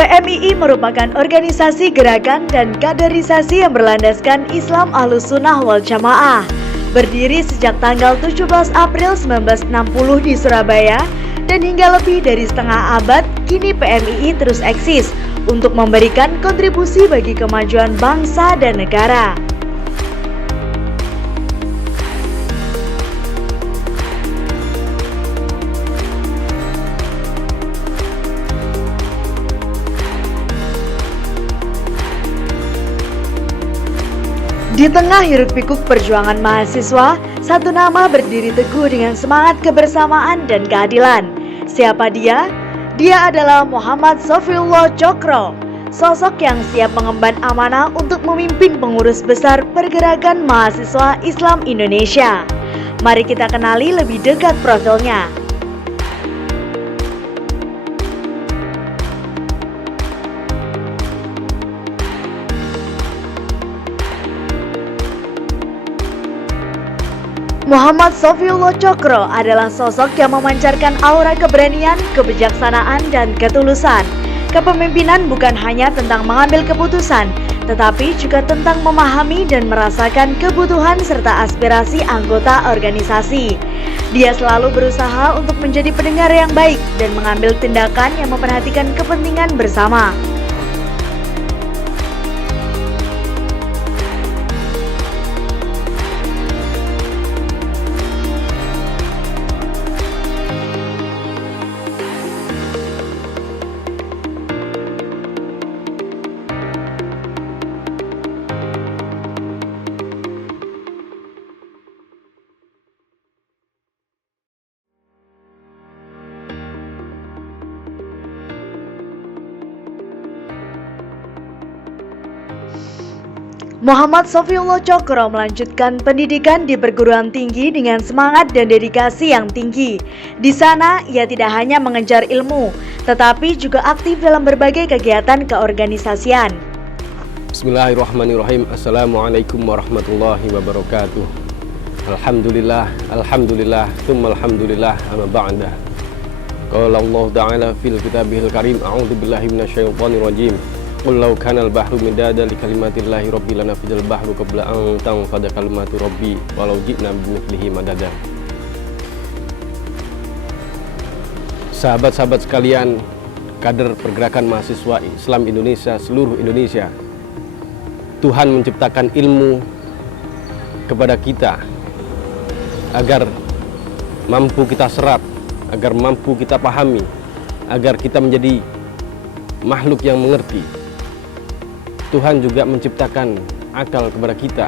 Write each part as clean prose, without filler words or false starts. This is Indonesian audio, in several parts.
PMII merupakan organisasi gerakan dan kaderisasi yang berlandaskan Islam Ahlussunnah wal Jamaah. Berdiri sejak tanggal 17 April 1960 di Surabaya dan hingga lebih dari setengah abad, kini PMII terus eksis untuk memberikan kontribusi bagi kemajuan bangsa dan negara. Di tengah hiruk-pikuk perjuangan mahasiswa, satu nama berdiri teguh dengan semangat kebersamaan dan keadilan. Siapa dia? Dia adalah Muhammad Sofiyullah Cokro, sosok yang siap mengemban amanah untuk memimpin pengurus besar pergerakan mahasiswa Islam Indonesia. Mari kita kenali lebih dekat profilnya. Muhammad Sofiyullah Cokro adalah sosok yang memancarkan aura keberanian, kebijaksanaan, dan ketulusan. Kepemimpinan bukan hanya tentang mengambil keputusan, tetapi juga tentang memahami dan merasakan kebutuhan serta aspirasi anggota organisasi. Dia selalu berusaha untuk menjadi pendengar yang baik dan mengambil tindakan yang memperhatikan kepentingan bersama. Muhammad Sofiyullah Cokro melanjutkan pendidikan di perguruan tinggi dengan semangat dan dedikasi yang tinggi. Di sana, ia tidak hanya mengejar ilmu, tetapi juga aktif dalam berbagai kegiatan keorganisasian. Bismillahirrahmanirrahim. Assalamualaikum warahmatullahi wabarakatuh. Alhamdulillah, alhamdulillah, tsumma alhamdulillah, amma ba'da. Qala Allah Ta'ala fil kitabihil karim, a'udzu billahi minasyaitonir rajim. Qul law kana al-bahru midada li kalimatillahi rabbi lanafidal bahru qabla an tanfada kalimatu rabbi walau ji'na bimithlihi madada. Sahabat-sahabat sekalian, kader pergerakan mahasiswa Islam Indonesia seluruh Indonesia, Tuhan menciptakan ilmu kepada kita agar mampu kita serap, agar mampu kita pahami, agar kita menjadi makhluk yang mengerti. Tuhan juga menciptakan akal kepada kita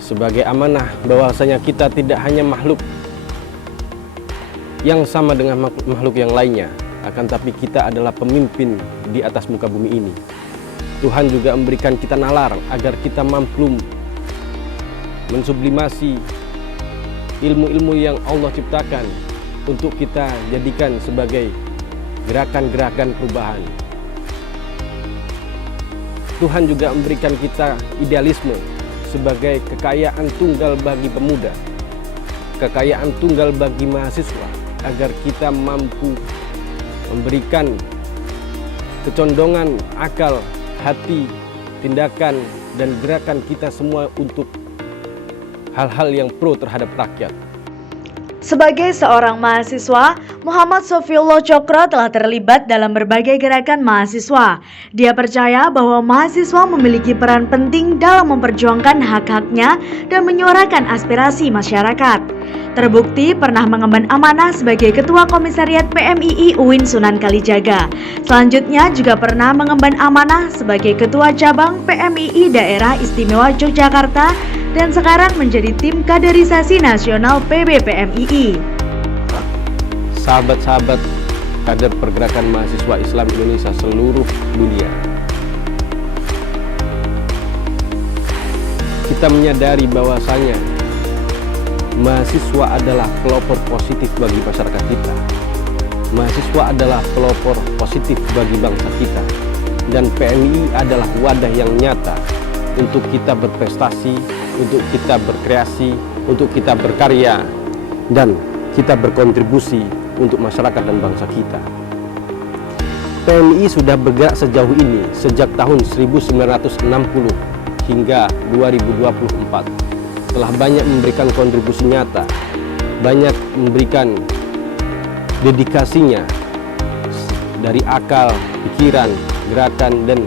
sebagai amanah bahwasanya kita tidak hanya makhluk yang sama dengan makhluk yang lainnya, akan tapi kita adalah pemimpin di atas muka bumi ini. Tuhan juga memberikan kita nalar agar kita mampu mensublimasi ilmu-ilmu yang Allah ciptakan untuk kita jadikan sebagai gerakan-gerakan perubahan. Tuhan juga memberikan kita idealisme sebagai kekayaan tunggal bagi pemuda, kekayaan tunggal bagi mahasiswa, agar kita mampu memberikan kecondongan akal, hati, tindakan, dan gerakan kita semua untuk hal-hal yang pro terhadap rakyat. Sebagai seorang mahasiswa, Muhammad Sofiyullah Cokro telah terlibat dalam berbagai gerakan mahasiswa. Dia percaya bahwa mahasiswa memiliki peran penting dalam memperjuangkan hak-haknya dan menyuarakan aspirasi masyarakat. Terbukti pernah mengemban amanah sebagai Ketua Komisariat PMII UIN Sunan Kalijaga. Selanjutnya juga pernah mengemban amanah sebagai Ketua Cabang PMII Daerah Istimewa Yogyakarta dan sekarang menjadi tim kaderisasi nasional PBPMII. Sahabat-sahabat kader pergerakan mahasiswa Islam Indonesia seluruh dunia, kita menyadari bahwasanya mahasiswa adalah pelopor positif bagi masyarakat kita. Mahasiswa adalah pelopor positif bagi bangsa kita. Dan PMII adalah wadah yang nyata untuk kita berprestasi, untuk kita berkreasi, untuk kita berkarya, dan kita berkontribusi untuk masyarakat dan bangsa kita. PMII sudah bergerak sejauh ini sejak tahun 1960 hingga 2024. Telah banyak memberikan kontribusi nyata, banyak memberikan dedikasinya dari akal, pikiran, gerakan, dan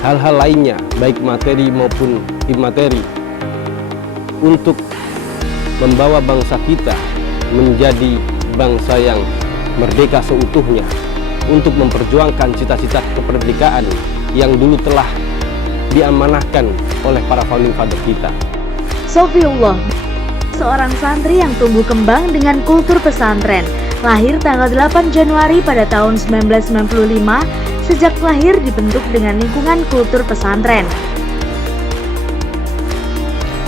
hal-hal lainnya, baik materi maupun imateri, untuk membawa bangsa kita menjadi bangsa yang merdeka seutuhnya, untuk memperjuangkan cita-cita kemerdekaan yang dulu telah diamanahkan oleh para founding father kita. Sofiullah, seorang santri yang tumbuh kembang dengan kultur pesantren, lahir tanggal 8 Januari pada tahun 1995. Sejak lahir dibentuk dengan lingkungan kultur pesantren.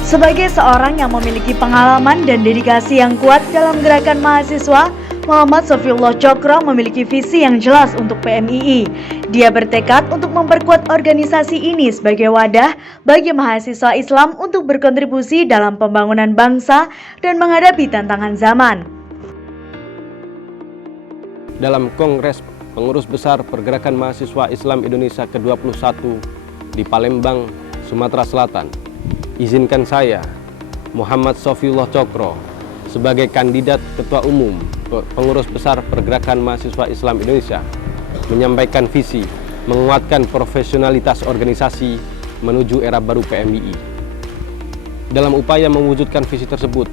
Sebagai seorang yang memiliki pengalaman dan dedikasi yang kuat dalam gerakan mahasiswa, Muhammad Sofiullah Cokro memiliki visi yang jelas untuk PMII. Dia bertekad untuk memperkuat organisasi ini sebagai wadah bagi mahasiswa Islam untuk berkontribusi dalam pembangunan bangsa dan menghadapi tantangan zaman. Dalam Kongres Pengurus Besar Pergerakan Mahasiswa Islam Indonesia ke-21 di Palembang, Sumatera Selatan, izinkan saya, Muhammad Sofiullah Cokro, sebagai kandidat Ketua Umum Pengurus Besar Pergerakan Mahasiswa Islam Indonesia, menyampaikan visi menguatkan profesionalitas organisasi menuju era baru PMII. Dalam upaya mewujudkan visi tersebut,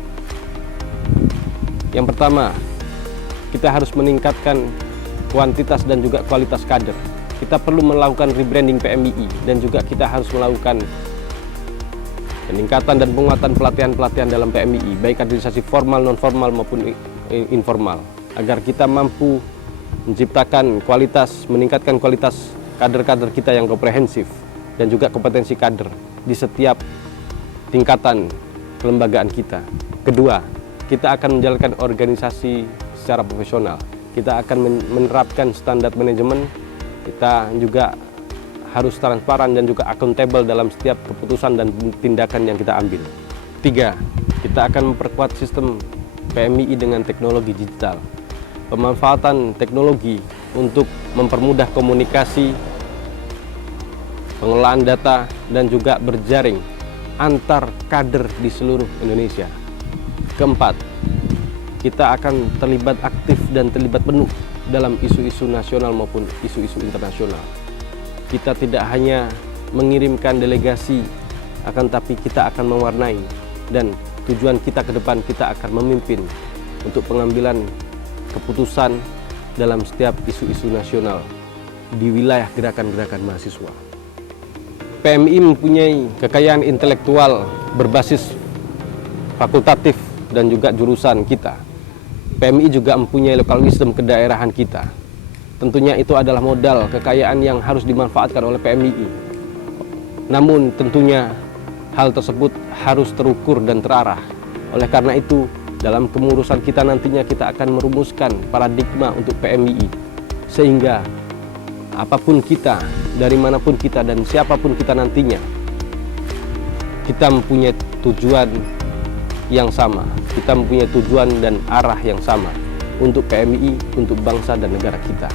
yang pertama, kita harus meningkatkan kuantitas dan juga kualitas kader. Kita perlu melakukan rebranding PMII dan juga kita harus melakukan peningkatan dan penguatan pelatihan-pelatihan dalam PMII, baik kaderisasi formal, non-formal maupun informal, agar kita mampu menciptakan kualitas, meningkatkan kualitas kader-kader kita yang komprehensif dan juga kompetensi kader di setiap tingkatan kelembagaan kita. Kedua, kita akan menjalankan organisasi secara profesional. Kita akan menerapkan standar manajemen, kita juga harus transparan dan juga akuntabel dalam setiap keputusan dan tindakan yang kita ambil. Tiga, kita akan memperkuat sistem PMII dengan teknologi digital. Pemanfaatan teknologi untuk mempermudah komunikasi, pengelolaan data, dan juga berjaring antar kader di seluruh Indonesia. Keempat, kita akan terlibat aktif dan terlibat penuh dalam isu-isu nasional maupun isu-isu internasional. Kita tidak hanya mengirimkan delegasi, akan tapi kita akan mewarnai, dan tujuan kita ke depan, kita akan memimpin untuk pengambilan keputusan dalam setiap isu-isu nasional di wilayah gerakan-gerakan mahasiswa. PMII mempunyai kekayaan intelektual berbasis fakultatif dan juga jurusan kita. PMII juga mempunyai local wisdom kedaerahan kita. Tentunya itu adalah modal kekayaan yang harus dimanfaatkan oleh PMII. Namun tentunya hal tersebut harus terukur dan terarah. Oleh karena itu, dalam kemurusan kita nantinya kita akan merumuskan paradigma untuk PMII. Sehingga apapun kita, dari manapun kita dan siapapun kita nantinya, kita mempunyai tujuan yang sama. Kita mempunyai tujuan dan arah yang sama untuk PMII, untuk bangsa dan negara kita.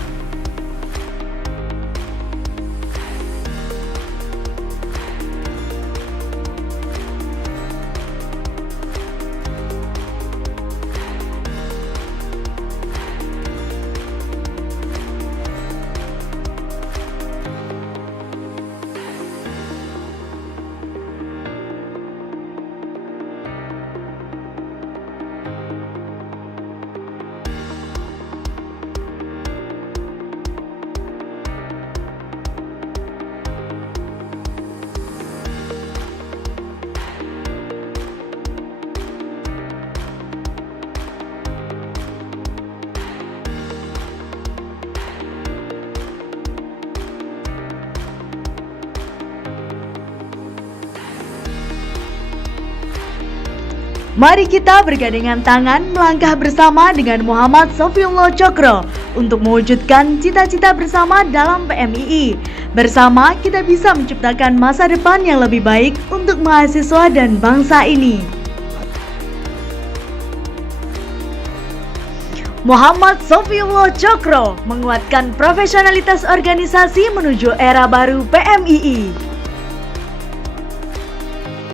Mari kita bergandengan tangan melangkah bersama dengan Muhammad Sofiullah Cokro untuk mewujudkan cita-cita bersama dalam PMII. Bersama kita bisa menciptakan masa depan yang lebih baik untuk mahasiswa dan bangsa ini. Muhammad Sofiullah Cokro menguatkan profesionalitas organisasi menuju era baru PMII.